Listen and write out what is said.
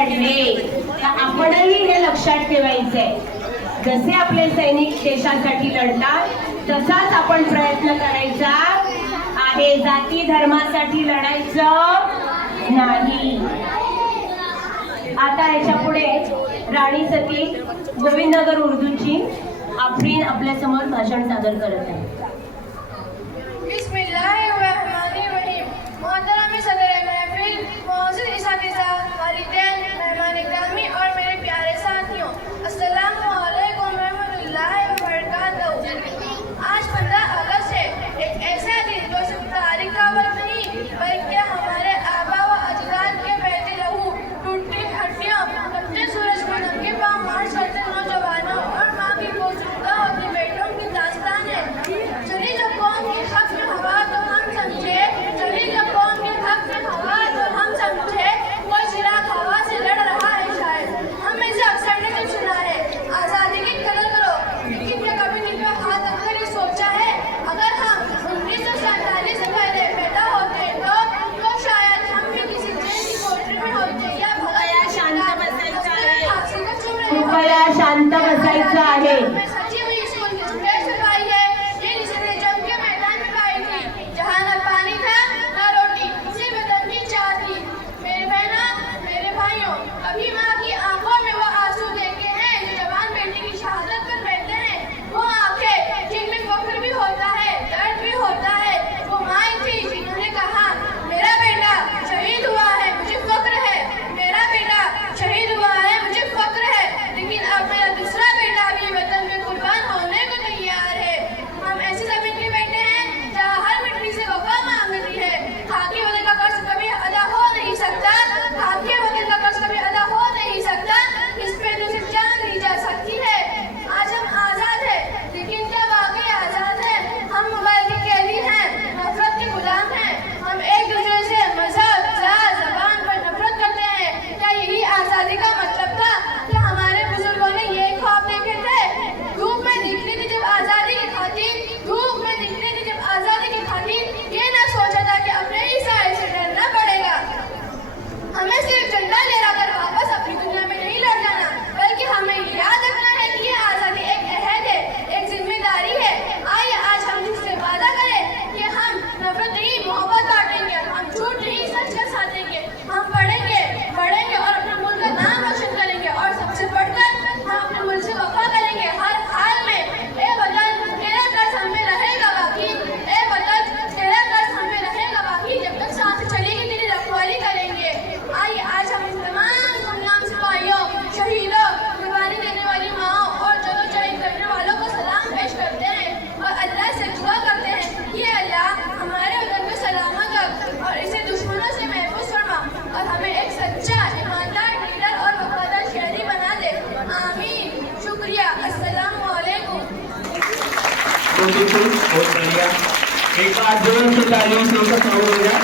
लढले तर आपणही हे लक्षात ठेवायचंय, जसे आपले सैनिक देशासाठी लढतात तसाच आपण प्रयत्न करायचा आहे, जाती धर्मासाठी लढायचं नाही। आता याच्या पुढे राणी सती गोविंदनगर उर्दूची आफरीन आपल्या समोर भाषण सादर करत आहे। बिस्मिल्लाहिर्रहमानिर्रहीम। मोहतरम सदर महफिल, मौजूद इसातिज़ा, वालिदैन, मेहमान गिरामी और मेरे प्यारे साथियों, अस्सलामु अलैकुम रहमतुल्लाहि व बरकातहू। आज 15 अगस्त है, एक ऐसा दिन जो सिर्फ तारीख का वक्त नहीं बल्कि हमारे आबा व अजदाद के बहते लहू, टूटती हड्डियों, कच्चे सूरज को नंगे पांव मार्च करते नौजवानों और माँ की पोशीदा होती बेटों की दास्तान है। चली जब कौम की हक में हवा तो हम समझे, चली जब कौम की हक में हवा तो हम समझे, कोई चिराग हवा से लड़ रहा है शायद। हम इसे अक्सर ने जब सुना है, आज़ादी की कदर करो, लेकिन क्या कभी दिल में हाथ रखकर ये सोचा है, अगर हम 1947 से पहले पैदा होते तो शायद हम भी किसी जेल की कोठरी में होते या कृपया शांत बसायचं आहे। फांसी को चूम रहे कृपया शांत बसायचं आहे। मैं सची हुई स्कूल की स्पेस करवाई है, ये जिसने जंग के मैदान में पाई थी, जहाँ न पानी था न रोटी, सिर्फ वतन की चाह थी। मेरे बहना, मेरे भाइयों, कभी माँ की आंखों में वो आंसू देखे हैं जो जवान बेटे की शहादत पर बहते हैं, वो आंखें जिनमें फख्र भी होता है, दर्द भी होता है। वो माँ थी जिन्होंने कहा, मेरा बेटा शहीद हुआ है, मुझे फख्र है, मेरा बेटा शहीद हुआ है, मुझे फख्र है, लेकिन अब मेरा दूसरा बेटा भी वतन में कुर्बान होने को तैयार है। हम ऐसे जमीन के बेटे हैं जहाँ हर मिट्टी से वफा मांगती है। खाकी वतन का कर्ज कभी अदा हो नहीं सकता, खाकी वतन का कर्ज कभी अदा हो नहीं सकता, इस पे तो सिर्फ जान दी जा सकती है। आज हम आजाद है, लेकिन क्या वाकई आजाद है? हम मोबाइल के कैदी हैं, नफरत के गुलाम हैं, हम एक दूसरे से मजहब, जात, जबान पर नफरत करते हैं। क्या यही आजादी का मतलब था? क्या हमारे बुजुर्गों ने ये ख्वाब देखे थे? धूप में निकली थी जब आजादी की खातिर, धूप में निकली थी जब आजादी की खातिर, ये ना सोचा था कि अपने ही साए से डरना पड़ेगा। हमें सिर्फ झंडा लहराकर वापस अपनी दुनिया में नहीं लौट जाना, बल्कि हमें याद रखना है कि ये आजादी एक अहद है, एक जिम्मेदारी है। आइए आज हम जिससे वादा करें कि हम नफरत नहीं मोहब्बत बांटेंगे, हम झूठ नहीं सच का साथ देंगे, हम पढ़ेंगे बढ़ेंगे और अपने मुल्क का नाम रोशन करेंगे, और सबसे बढ़कर हम अपने मुल्क से वफा करेंगे हर हाल में। ए वतन तेरा कर्ज हमें रहेगा बाकी, ए वतन तेरा कर्ज हमें रहेगा बाकी, जब तक सांस चलेगी तेरी रखवाली करेंगे। आइए आज हम तमाम गुमनाम सिपाहियों, शहीदों, कुर्बानी देने वाली माओं और जदोजहद करने वालों को सलाम पेश करते हैं और अल्लाह से दुआ करते हैं कि अल्लाह हमारे वतन को सलामत रख और इसे दुश्मनों से महफूज फरमा और हमें एक सच्चा, ईमानदार, लीडर और वफादार शहरी बना दे। आमीन। शुक्रिया। अस्सलामु अलैकुम। बहुत बढ़िया। एक बार जोर से तालियों से उसका स्वागत हो गया।